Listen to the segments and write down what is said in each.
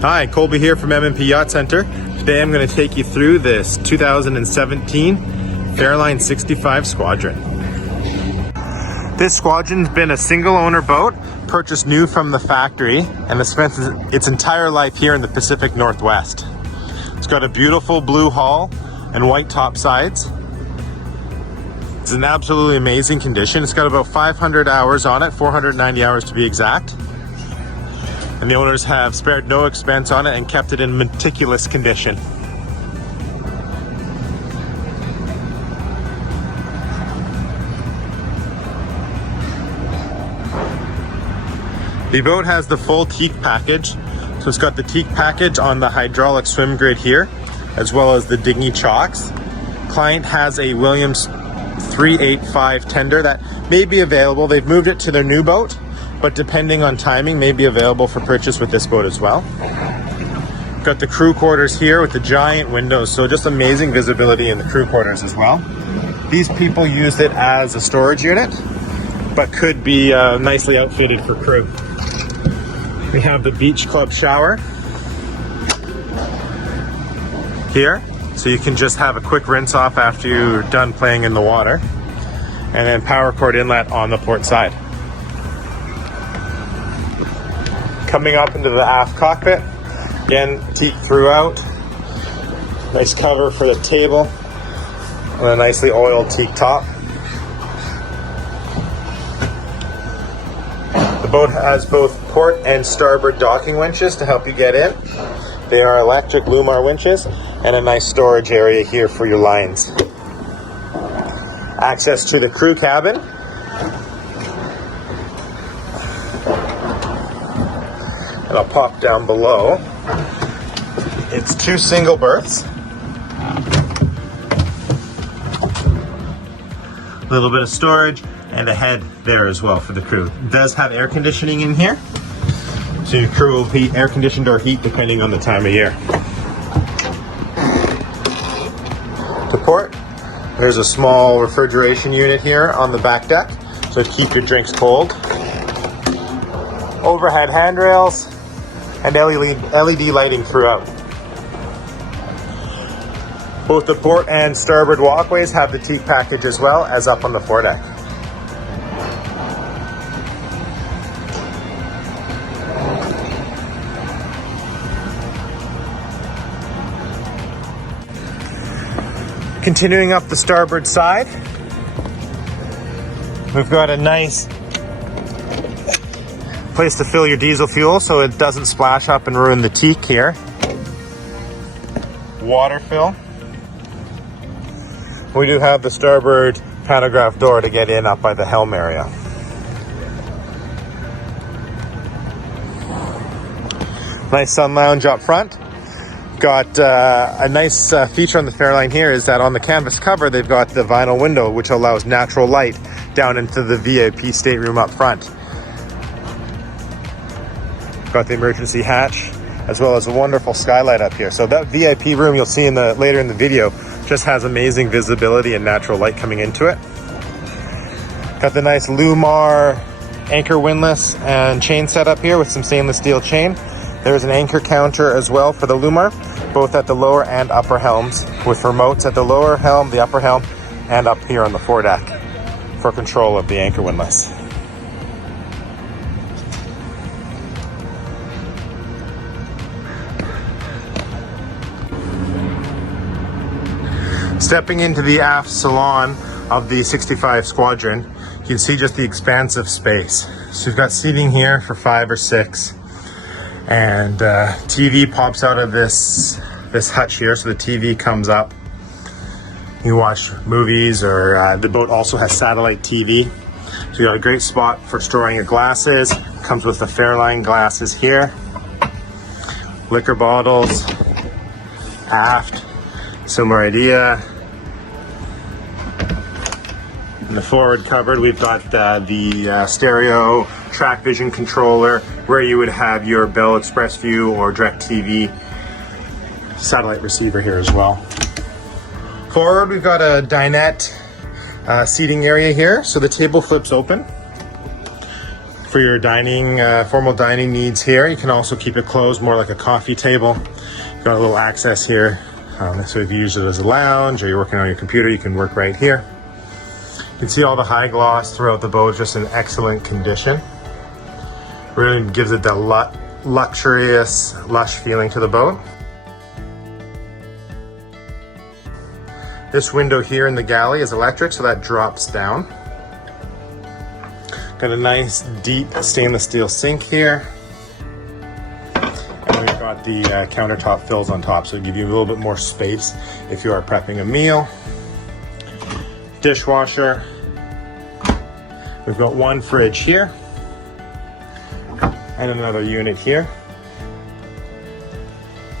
Hi, Colby here from M&P Yacht Center. Today I'm going to take you through this 2017 Fairline 65 Squadron. This Squadron's been a single owner boat, purchased new from the factory, and has spent its entire life here in the Pacific Northwest. It's got a beautiful blue hull and white top sides. It's in absolutely amazing condition. It's got about 500 hours on it, 490 hours to be exact. And the owners have spared no expense on it and kept it in meticulous condition. The boat has the full teak package. So it's got the teak package on the hydraulic swim grid here, as well as the dinghy chocks. Client has a Williams 385 tender that may be available. They've moved it to their new boat, but depending on timing, may be available for purchase with this boat as well. Got the crew quarters here with the giant windows, so just amazing visibility in the crew quarters as well. These people used it as a storage unit, but could be nicely outfitted for crew. We have the beach club shower here, so you can just have a quick rinse off after you're done playing in the water. And then power cord inlet on the port side. Coming up into the aft cockpit, again, teak throughout. Nice cover for the table, and a nicely oiled teak top. The boat has both port and starboard docking winches to help you get in. They are electric Lumar winches, and a nice storage area here for your lines. Access to the crew cabin. And I'll pop down below. It's 2 single berths. A little bit of storage and a head there as well for the crew. It does have air conditioning in here, so your crew will be air conditioned or heat depending on the time of year. To port, there's a small refrigeration unit here on the back deck, so keep your drinks cold. Overhead handrails and LED lighting throughout. Both the port and starboard walkways have the teak package as well as up on the foredeck. Continuing up the starboard side, we've got a nice place to fill your diesel fuel so it doesn't splash up and ruin the teak here. Water fill. We do have the starboard pantograph door to get in up by the helm area. Nice sun lounge up front. Got a nice feature on the Fairline here is that on the canvas cover they've got the vinyl window, which allows natural light down into the VIP stateroom up front. Got the emergency hatch, as well as a wonderful skylight up here. So that VIP room you'll see later in the video just has amazing visibility and natural light coming into it. Got the nice Lumar anchor windlass and chain set up here with some stainless steel chain. There's an anchor counter as well for the Lumar, both at the lower and upper helms, with remotes at the lower helm, the upper helm, and up here on the foredeck for control of the anchor windlass. Stepping into the aft salon of the 65 Squadron, you can see just the expansive space. So you've got seating here for 5 or 6, and TV pops out of this hutch here, so the TV comes up. You watch movies, or the boat also has satellite TV. So you got a great spot for storing your glasses. Comes with the Fairline glasses here. Liquor bottles, aft, similar idea. In the forward cupboard, we've got the stereo track vision controller, where you would have your Bell Express View or DirecTV satellite receiver here as well. Forward, we've got a dinette seating area here, so the table flips open. for your dining, formal dining needs here. You can also keep it closed, more like a coffee table. You've got a little access here. So if you use it as a lounge or you're working on your computer, you can work right here. You can see all the high gloss throughout the boat, just in excellent condition. Really gives it that luxurious, lush feeling to the boat. This window here in the galley is electric, so that drops down. Got a nice deep stainless steel sink here. And we've got the countertop fills on top, so it'll give you a little bit more space if you are prepping a meal. Dishwasher. We've got one fridge here. And another unit here.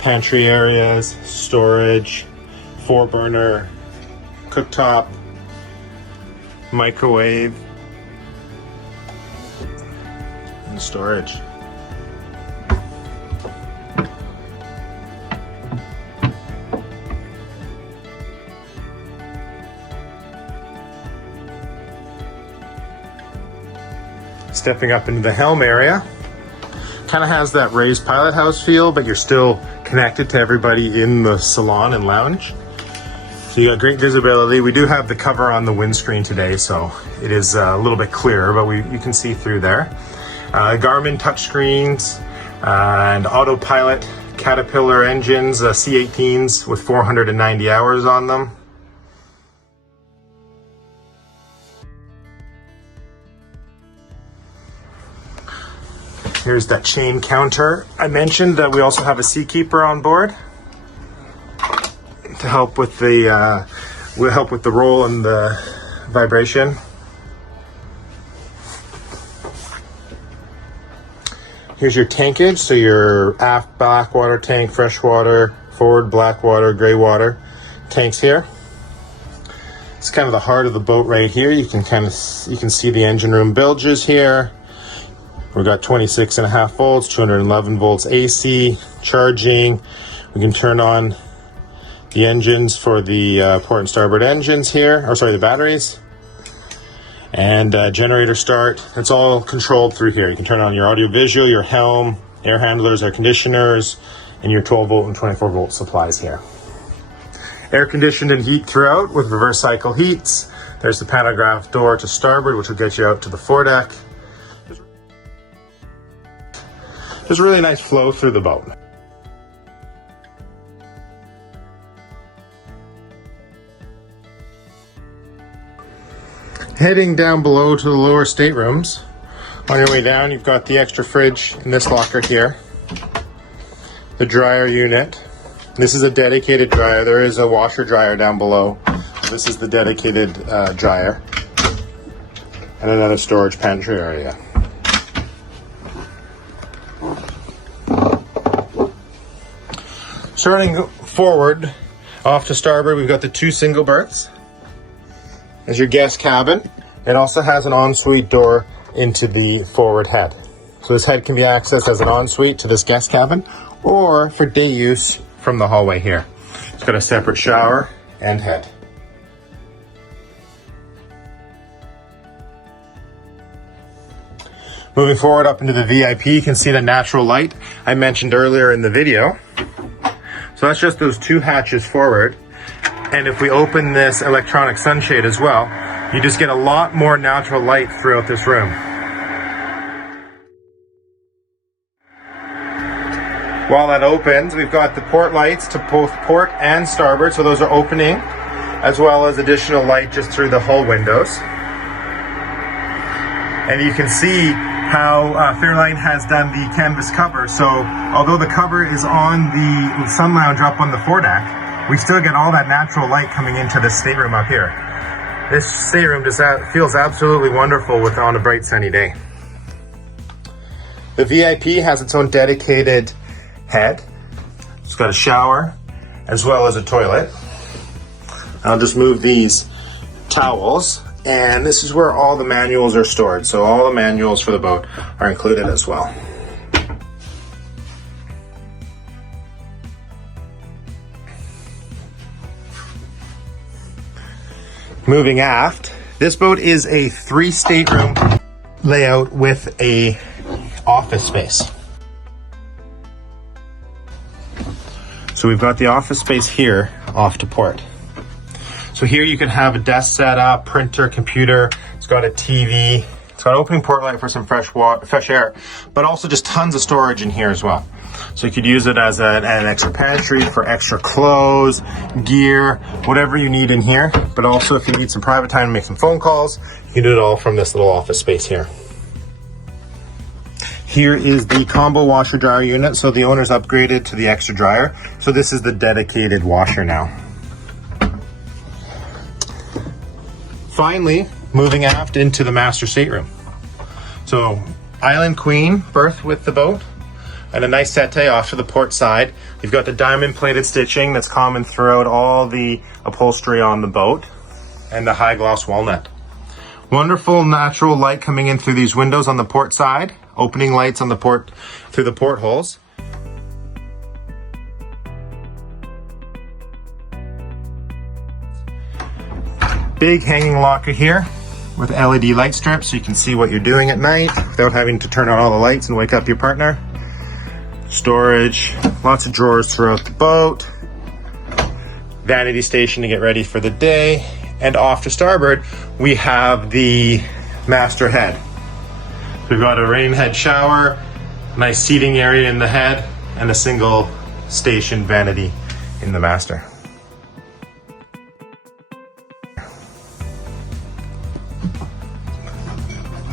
Pantry areas, storage, 4-burner cooktop, microwave, and storage. Stepping up into the helm area, kind of has that raised pilot house feel, but you're still connected to everybody in the salon and lounge. So you got great visibility. We do have the cover on the windscreen today, so it is a little bit clearer, but you can see through there. Garmin touchscreens and autopilot Caterpillar engines, C18s with 490 hours on them. Here's that chain counter. I mentioned that we also have a seakeeper on board to help with the roll and the vibration. Here's your tankage, so your aft black water tank, fresh water, forward black water, gray water tanks here. It's kind of the heart of the boat right here. You can see the engine room bilges here. We've got 26.5 volts, 211 volts AC charging. We can turn on the engines for the port and starboard engines here, the batteries. And generator start. It's all controlled through here. You can turn on your audio visual, your helm, air handlers, air conditioners, and your 12 volt and 24 volt supplies here. Air conditioned and heat throughout with reverse cycle heats. There's the pantograph door to starboard, which will get you out to the foredeck. There's a really nice flow through the boat. Heading down below to the lower staterooms. On your way down, you've got the extra fridge in this locker here. The dryer unit. This is a dedicated dryer. There is a washer dryer down below. This is the dedicated dryer. And another storage pantry area. Starting forward, off to starboard, we've got the 2 single berths. As your guest cabin. It also has an ensuite door into the forward head. So this head can be accessed as an ensuite to this guest cabin or for day use from the hallway here. It's got a separate shower and head. Moving forward up into the VIP, you can see the natural light I mentioned earlier in the video. So that's just those 2 hatches forward. And if we open this electronic sunshade as well, you just get a lot more natural light throughout this room. While that opens, we've got the port lights to both port and starboard, so those are opening, as well as additional light just through the hull windows. And you can see how Fairline has done the canvas cover. So although the cover is on the sun lounge up on the foredeck, we still get all that natural light coming into the stateroom up here. This stateroom just feels absolutely wonderful on a bright sunny day. The VIP has its own dedicated head. It's got a shower as well as a toilet. I'll just move these towels, and this is where all the manuals are stored. So all the manuals for the boat are included as well. Moving aft, this boat is a 3 stateroom layout with a office space. So we've got the office space here off to port. So here you can have a desk setup, printer, computer. It's got a TV. It's got an opening port light for some fresh air, but also just tons of storage in here as well. So you could use it as an extra pantry for extra clothes, gear, whatever you need in here. But also if you need some private time to make some phone calls, you can do it all from this little office space here. Here is the combo washer dryer unit. So the owner's upgraded to the extra dryer. So this is the dedicated washer now. Finally, moving aft into the master stateroom. So island queen berth with the boat and a nice settee off to the port side. You've got the diamond plated stitching that's common throughout all the upholstery on the boat and the high gloss walnut. Wonderful natural light coming in through these windows on the port side, opening lights on the port through the portholes. Big hanging locker here with LED light strips so you can see what you're doing at night without having to turn on all the lights and wake up your partner. Storage, lots of drawers throughout the boat. Vanity station to get ready for the day. And off to starboard, we have the master head. We've got a rain head shower, nice seating area in the head, and a single station vanity in the master.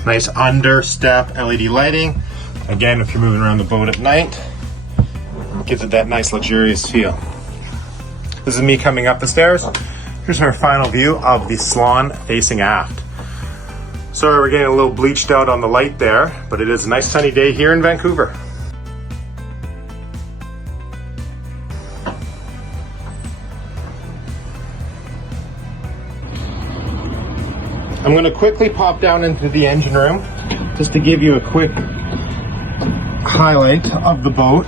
Nice under step LED lighting. Again, if you're moving around the boat at night, gives it that nice luxurious feel. This is me coming up the stairs. Here's our final view of the Salon facing aft. Sorry we're getting a little bleached out on the light there, but it is a nice sunny day here in Vancouver. I'm going to quickly pop down into the engine room just to give you a quick highlight of the boat.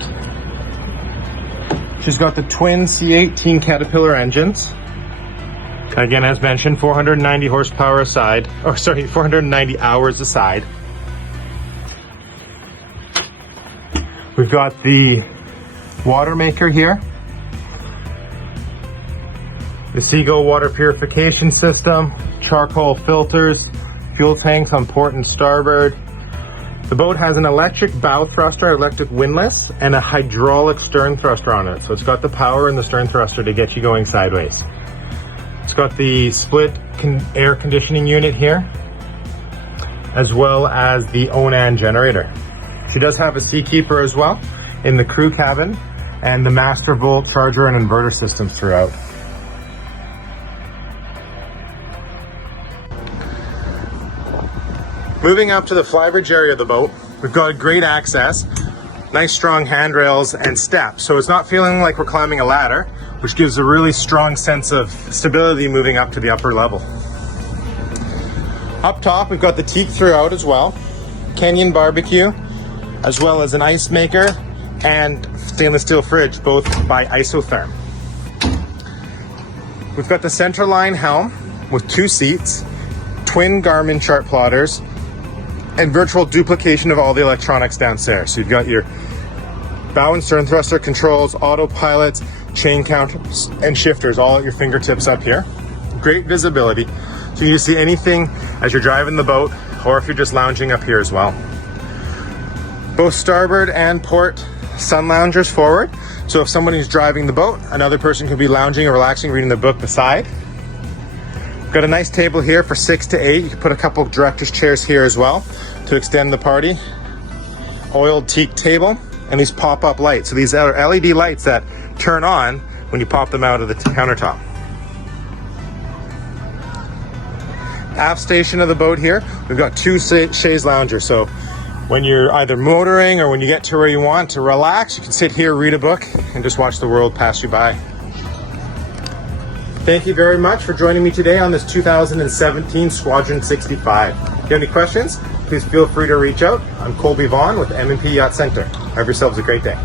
She's got the twin C18 Caterpillar engines. Again, as mentioned, 490 horsepower aside, 490 hours aside. We've got the water maker here. The Seagull water purification system, charcoal filters, fuel tanks on port and starboard. The boat has an electric bow thruster, electric windlass, and a hydraulic stern thruster on it. So it's got the power and the stern thruster to get you going sideways. It's got the split air conditioning unit here, as well as the Onan generator. She does have a Seakeeper as well in the crew cabin, and the master volt charger and inverter systems throughout. Moving up to the Flybridge area of the boat, we've got great access, nice strong handrails and steps. So it's not feeling like we're climbing a ladder, which gives a really strong sense of stability moving up to the upper level. Up top, we've got the teak throughout as well, Kenyan barbecue, as well as an ice maker and stainless steel fridge, both by Isotherm. We've got the centerline helm with 2 seats, twin Garmin chart plotters, and virtual duplication of all the electronics downstairs. So you've got your bow and stern thruster controls, autopilots, chain counters, and shifters all at your fingertips up here. Great visibility. So you can see anything as you're driving the boat or if you're just lounging up here as well. Both starboard and port sun loungers forward. So if somebody's driving the boat, another person could be lounging or relaxing, reading the book beside. Got a nice table here for 6 to 8. You can put a couple of director's chairs here as well to extend the party. Oiled teak table and these pop-up lights. So these are LED lights that turn on when you pop them out of the countertop. Aft station of the boat here, we've got 2 chaise loungers. So when you're either motoring or when you get to where you want to relax, you can sit here, read a book, and just watch the world pass you by. Thank you very much for joining me today on this 2017 Squadron 65. If you have any questions, please feel free to reach out. I'm Colby Vaughn with M&P Yacht Center. Have yourselves a great day.